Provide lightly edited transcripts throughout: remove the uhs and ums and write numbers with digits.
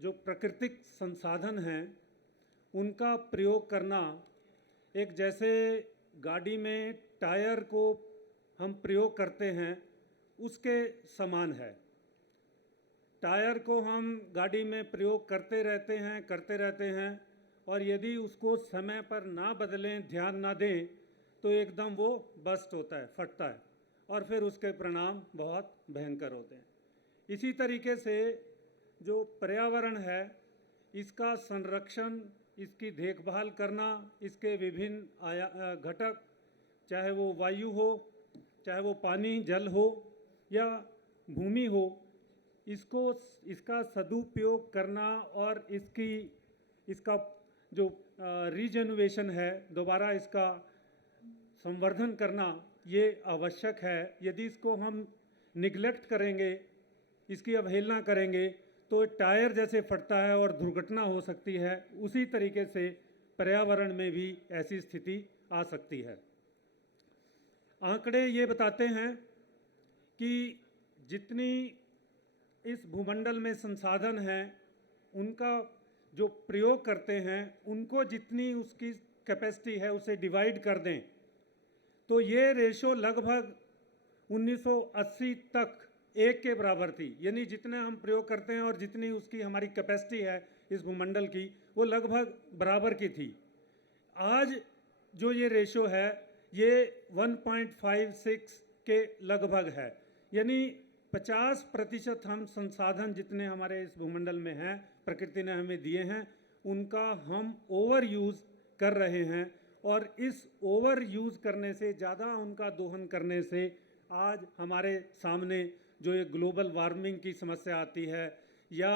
जो प्राकृतिक संसाधन हैं उनका प्रयोग करना एक जैसे गाड़ी में टायर को हम प्रयोग करते हैं उसके समान है। टायर को हम गाड़ी में प्रयोग करते रहते हैं और यदि उसको समय पर ना बदलें, ध्यान ना दें तो एकदम वो बस्ट होता है, फटता है और फिर उसके परिणाम बहुत भयंकर होते हैं। इसी तरीके से जो पर्यावरण है इसका संरक्षण, इसकी देखभाल करना, इसके विभिन्न घटक, चाहे वो वायु हो, चाहे वो पानी जल हो या भूमि हो, इसका सदुपयोग करना और इसका जो रीजनरेशन है, दोबारा इसका संवर्धन करना, ये आवश्यक है। यदि इसको हम निगलेक्ट करेंगे, इसकी अवहेलना करेंगे तो टायर जैसे फटता है और दुर्घटना हो सकती है। उसी तरीके से पर्यावरण में भी ऐसी स्थिति आ सकती है। आंकड़े ये बताते हैं कि जितनी इस भूमंडल में संसाधन हैं उनका जो प्रयोग करते हैं, उनको जितनी उसकी कैपेसिटी है उसे डिवाइड कर दें तो ये रेशो लगभग 1980 तक एक के बराबर थी। यानी जितने हम प्रयोग करते हैं और जितनी उसकी हमारी कैपेसिटी है इस भूमंडल की, वो लगभग बराबर की थी। आज जो ये रेशो है ये 1.56 के लगभग है। यानी 50% हम संसाधन जितने हमारे इस भूमंडल में हैं, प्रकृति ने हमें दिए हैं, उनका हम ओवर यूज़ कर रहे हैं और इस ओवर यूज़ करने से, ज़्यादा उनका दोहन करने से आज हमारे सामने जो ये ग्लोबल वार्मिंग की समस्या आती है या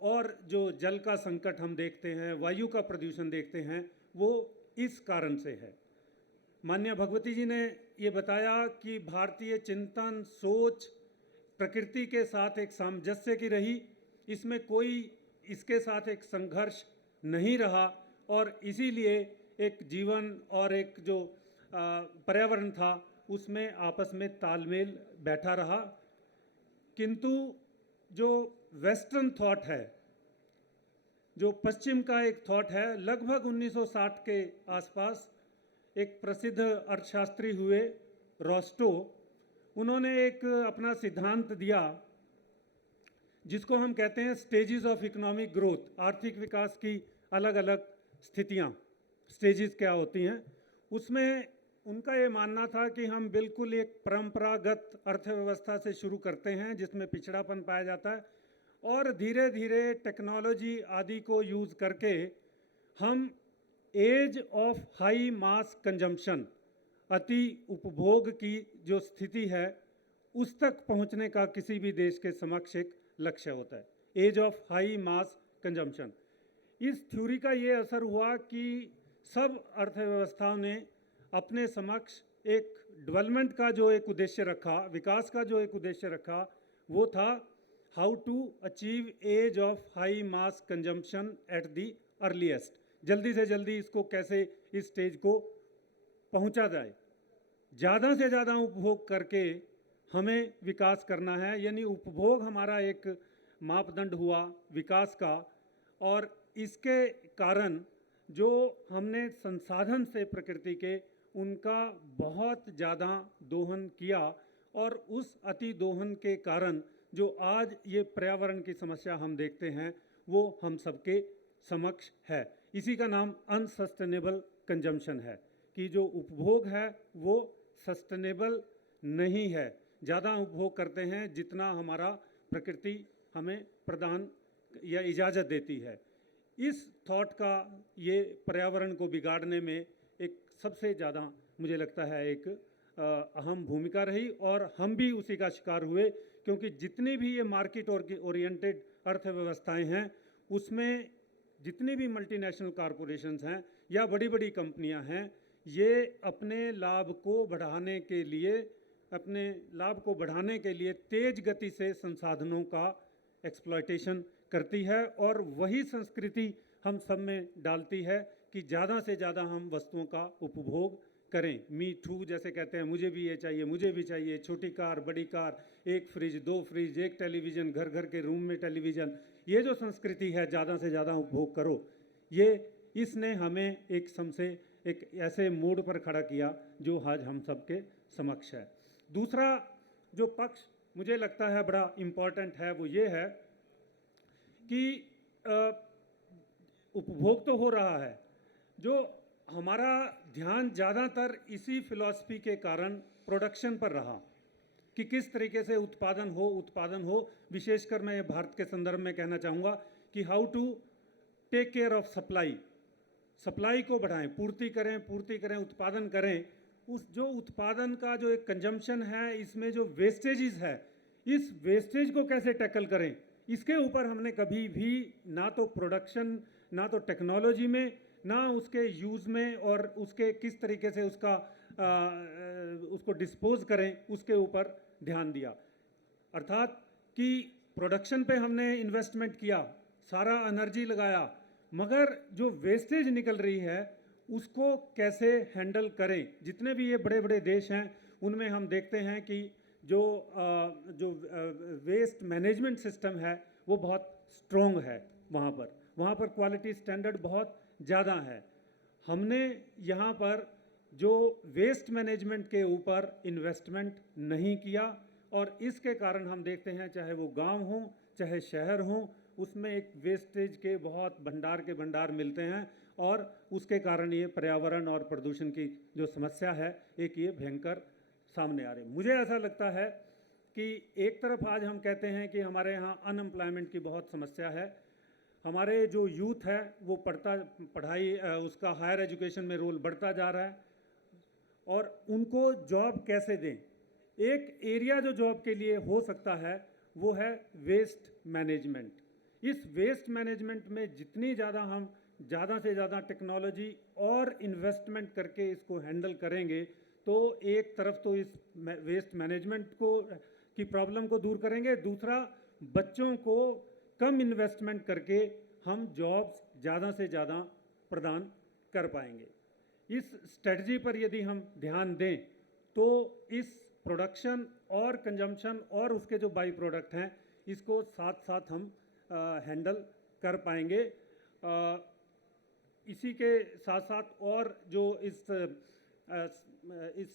और जो जल का संकट हम देखते हैं, वायु का प्रदूषण देखते हैं, वो इस कारण से है। माननीय भगवती जी ने ये बताया कि भारतीय चिंतन, सोच प्रकृति के साथ एक सामंजस्य की रही, इसमें कोई इसके साथ एक संघर्ष नहीं रहा और इसीलिए एक जीवन और एक जो पर्यावरण था उसमें आपस में तालमेल बैठा रहा। किंतु जो वेस्टर्न थॉट है, जो पश्चिम का एक थॉट है, लगभग 1960 के आसपास एक प्रसिद्ध अर्थशास्त्री हुए रोस्टो, उन्होंने एक अपना सिद्धांत दिया जिसको हम कहते हैं स्टेजेस ऑफ इकोनॉमिक ग्रोथ। आर्थिक विकास की अलग अलग स्थितियाँ, स्टेजेस क्या होती हैं, उसमें उनका ये मानना था कि हम बिल्कुल एक परंपरागत अर्थव्यवस्था से शुरू करते हैं जिसमें पिछड़ापन पाया जाता है और धीरे धीरे टेक्नोलॉजी आदि को यूज़ करके हम age of high mass consumption, अति उपभोग की जो स्थिति है उस तक पहुंचने का किसी भी देश के समक्ष एक लक्ष्य होता है, age of high mass consumption. इस थ्योरी का ये असर हुआ कि सब अर्थव्यवस्थाओं ने अपने समक्ष एक डेवलपमेंट का जो एक उद्देश्य रखा, विकास का जो एक उद्देश्य रखा, वो था how to achieve age of high mass consumption at the earliest. जल्दी से जल्दी इसको कैसे इस स्टेज को पहुंचा जाए, ज़्यादा से ज़्यादा उपभोग करके हमें विकास करना है। यानी उपभोग हमारा एक मापदंड हुआ विकास का और इसके कारण जो हमने संसाधन से प्रकृति के उनका बहुत ज़्यादा दोहन किया और उस अति दोहन के कारण जो आज ये पर्यावरण की समस्या हम देखते हैं वो हम सबके समक्ष है। इसी का नाम अनसस्टेनेबल कंजम्पशन है कि जो उपभोग है वो सस्टेनेबल नहीं है। ज़्यादा उपभोग करते हैं जितना हमारा प्रकृति हमें प्रदान या इजाज़त देती है। इस थॉट का ये पर्यावरण को बिगाड़ने में एक सबसे ज़्यादा मुझे लगता है एक अहम भूमिका रही और हम भी उसी का शिकार हुए, क्योंकि जितनी भी ये मार्केट ओरिएंटेड अर्थव्यवस्थाएं हैं उसमें जितनी भी मल्टीनेशनल कॉरपोरेशंस हैं या बड़ी बड़ी कंपनियां हैं, ये अपने लाभ को बढ़ाने के लिए तेज गति से संसाधनों का एक्सप्लॉयटेशन करती है और वही संस्कृति हम सब में डालती है कि ज़्यादा से ज़्यादा हम वस्तुओं का उपभोग करें। मी टू जैसे कहते हैं, मुझे भी ये चाहिए, मुझे भी चाहिए, छोटी कार, बड़ी कार, एक फ्रिज, दो फ्रिज, एक टेलीविज़न, घर घर के रूम में टेलीविज़न, ये जो संस्कृति है ज़्यादा से ज़्यादा उपभोग करो, ये इसने हमें एक ऐसे मोड़ पर खड़ा किया जो आज हम सबके समक्ष है। दूसरा जो पक्ष मुझे लगता है बड़ा इम्पॉर्टेंट है वो ये है कि उपभोग तो हो रहा है, जो हमारा ध्यान ज़्यादातर इसी फिलॉसफी के कारण प्रोडक्शन पर रहा कि किस तरीके से उत्पादन हो। विशेषकर मैं भारत के संदर्भ में कहना चाहूँगा कि how to take care of supply को बढ़ाएं, पूर्ति करें, उत्पादन करें। उस जो उत्पादन का जो एक कंजम्पशन है, इसमें जो वेस्टेजेस है, इस वेस्टेज को कैसे टैकल करें, इसके ऊपर हमने कभी भी ना तो प्रोडक्शन, ना तो टेक्नोलॉजी में, ना उसके यूज़ में और उसके किस तरीके से उसको डिस्पोज करें, उसके ऊपर ध्यान दिया। अर्थात कि प्रोडक्शन पे हमने इन्वेस्टमेंट किया, सारा एनर्जी लगाया, मगर जो वेस्टेज निकल रही है उसको कैसे हैंडल करें। जितने भी ये बड़े बड़े देश हैं उनमें हम देखते हैं कि जो वेस्ट मैनेजमेंट सिस्टम है वो बहुत स्ट्रॉन्ग है। वहाँ पर क्वालिटी स्टैंडर्ड बहुत ज़्यादा है। हमने यहाँ पर जो वेस्ट मैनेजमेंट के ऊपर इन्वेस्टमेंट नहीं किया और इसके कारण हम देखते हैं चाहे वो गांव हो चाहे शहर हो, उसमें एक वेस्टेज के बहुत भंडार मिलते हैं और उसके कारण ये पर्यावरण और प्रदूषण की जो समस्या है एक ये भयंकर सामने आ रही। मुझे ऐसा लगता है कि एक तरफ आज हम कहते हैं कि हमारे यहाँ अनएम्प्लॉयमेंट की बहुत समस्या है, हमारे जो यूथ है वो पढ़ाई उसका हायर एजुकेशन में रोल बढ़ता जा रहा है और उनको जॉब कैसे दें। एक एरिया जो जॉब के लिए हो सकता है वो है वेस्ट मैनेजमेंट। इस वेस्ट मैनेजमेंट में जितनी ज़्यादा हम ज़्यादा से ज़्यादा टेक्नोलॉजी और इन्वेस्टमेंट करके इसको हैंडल करेंगे तो एक तरफ तो इस वेस्ट मैनेजमेंट की प्रॉब्लम को दूर करेंगे, दूसरा बच्चों को कम इन्वेस्टमेंट करके हम जॉब्स ज़्यादा से ज़्यादा प्रदान कर पाएंगे। इस स्ट्रेटजी पर यदि हम ध्यान दें तो इस प्रोडक्शन और कंजम्पशन और उसके जो बाई प्रोडक्ट हैं इसको साथ साथ हम हैंडल कर पाएंगे। इसी के साथ साथ और जो इस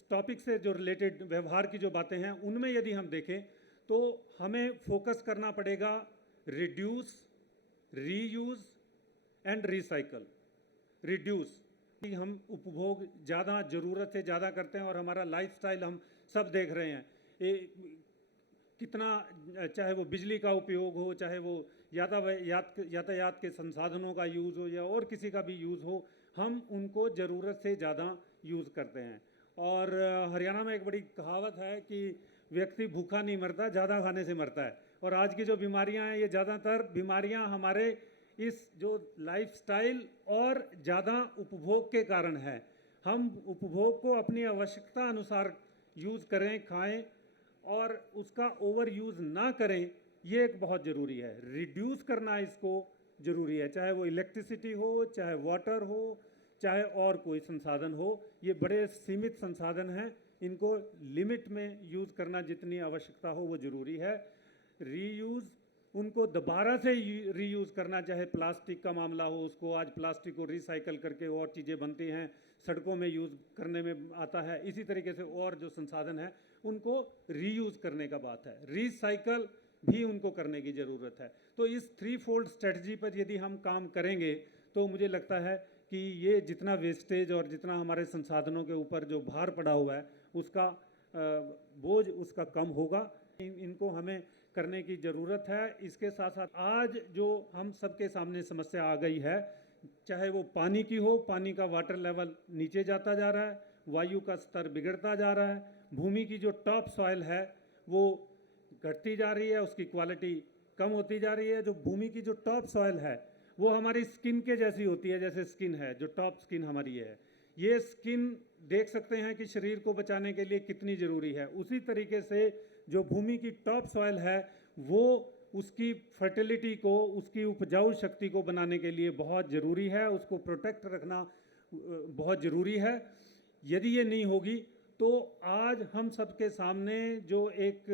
टॉपिक से जो रिलेटेड व्यवहार की जो बातें हैं उनमें यदि हम देखें तो हमें फोकस करना पड़ेगा reduce, reuse and recycle. Reduce, हम उपभोग ज़्यादा ज़रूरत से ज़्यादा करते हैं और हमारा लाइफस्टाइल हम सब देख रहे हैं, कितना चाहे वो बिजली का उपयोग हो, चाहे वो यातायात के संसाधनों का यूज़ हो या और किसी का भी यूज़ हो, हम उनको ज़रूरत से ज़्यादा यूज़ करते हैं। और हरियाणा में एक बड़ी कहावत है कि व्यक्ति भूखा नहीं मरता, ज़्यादा खाने से मरता है। और आज की जो बीमारियां हैं ये ज़्यादातर बीमारियां हमारे इस जो लाइफस्टाइल और ज़्यादा उपभोग के कारण है। हम उपभोग को अपनी आवश्यकता अनुसार यूज़ करें, खाएं और उसका ओवर यूज़ ना करें, ये एक बहुत ज़रूरी है। रिड्यूस करना इसको ज़रूरी है, चाहे वो इलेक्ट्रिसिटी हो, चाहे वाटर हो, चाहे और कोई संसाधन हो। ये बड़े सीमित संसाधन हैं, इनको लिमिट में यूज़ करना जितनी आवश्यकता हो वो ज़रूरी है। रीयूज़, उनको दोबारा से रीयूज़ करना, चाहे प्लास्टिक का मामला हो, उसको आज प्लास्टिक को रिसाइकल करके और चीज़ें बनती हैं, सड़कों में यूज़ करने में आता है। इसी तरीके से और जो संसाधन है उनको रीयूज़ करने का बात है, रिसाइकल भी उनको करने की ज़रूरत है। तो इस 3-fold स्ट्रेटजी पर यदि हम काम करेंगे तो मुझे लगता है कि ये जितना वेस्टेज और जितना हमारे संसाधनों के ऊपर जो भार पड़ा हुआ है उसका बोझ उसका कम होगा। इनको हमें करने की ज़रूरत है। इसके साथ साथ आज जो हम सबके सामने समस्या आ गई है, चाहे वो पानी की हो, पानी का वाटर लेवल नीचे जाता जा रहा है, वायु का स्तर बिगड़ता जा रहा है, भूमि की जो टॉप सॉइल है वो घटती जा रही है, उसकी क्वालिटी कम होती जा रही है। जो भूमि की जो टॉप सॉइल है वो हमारी स्किन के जैसी होती है, जैसे स्किन है, जो टॉप स्किन हमारी है, ये स्किन देख सकते हैं कि शरीर को बचाने के लिए कितनी ज़रूरी है। उसी तरीके से जो भूमि की टॉप सॉइल है वो उसकी फर्टिलिटी को, उसकी उपजाऊ शक्ति को बनाने के लिए बहुत ज़रूरी है, उसको प्रोटेक्ट रखना बहुत ज़रूरी है। यदि ये नहीं होगी तो आज हम सबके सामने जो एक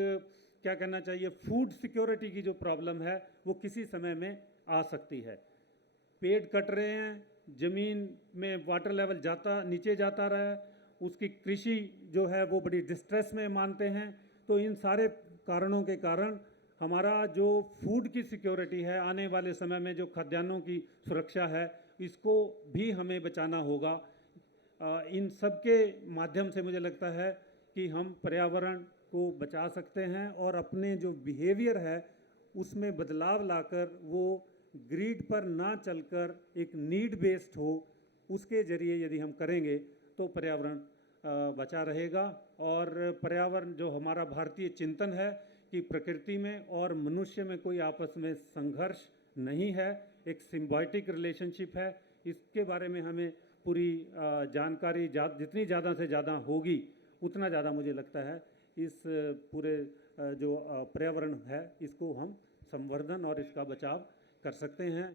क्या कहना चाहिए फूड सिक्योरिटी की जो प्रॉब्लम है वो किसी समय में आ सकती है। पेड़ कट रहे हैं, ज़मीन में वाटर लेवल नीचे जाता रहा है, उसकी कृषि जो है वो बड़ी डिस्ट्रेस में मानते हैं। तो इन सारे कारणों के कारण हमारा जो फूड की सिक्योरिटी है, आने वाले समय में जो खाद्यान्नों की सुरक्षा है, इसको भी हमें बचाना होगा। इन सब के माध्यम से मुझे लगता है कि हम पर्यावरण को बचा सकते हैं और अपने जो बिहेवियर है उसमें बदलाव लाकर वो ग्रीड पर ना चलकर एक नीड बेस्ड हो, उसके ज़रिए यदि हम करेंगे तो पर्यावरण बचा रहेगा। और पर्यावरण जो हमारा भारतीय चिंतन है कि प्रकृति में और मनुष्य में कोई आपस में संघर्ष नहीं है, एक सिम्बायोटिक रिलेशनशिप है। इसके बारे में हमें पूरी जानकारी जितनी ज़्यादा से ज़्यादा होगी उतना ज़्यादा मुझे लगता है इस पूरे जो पर्यावरण है इसको हम संवर्धन और इसका बचाव कर सकते हैं।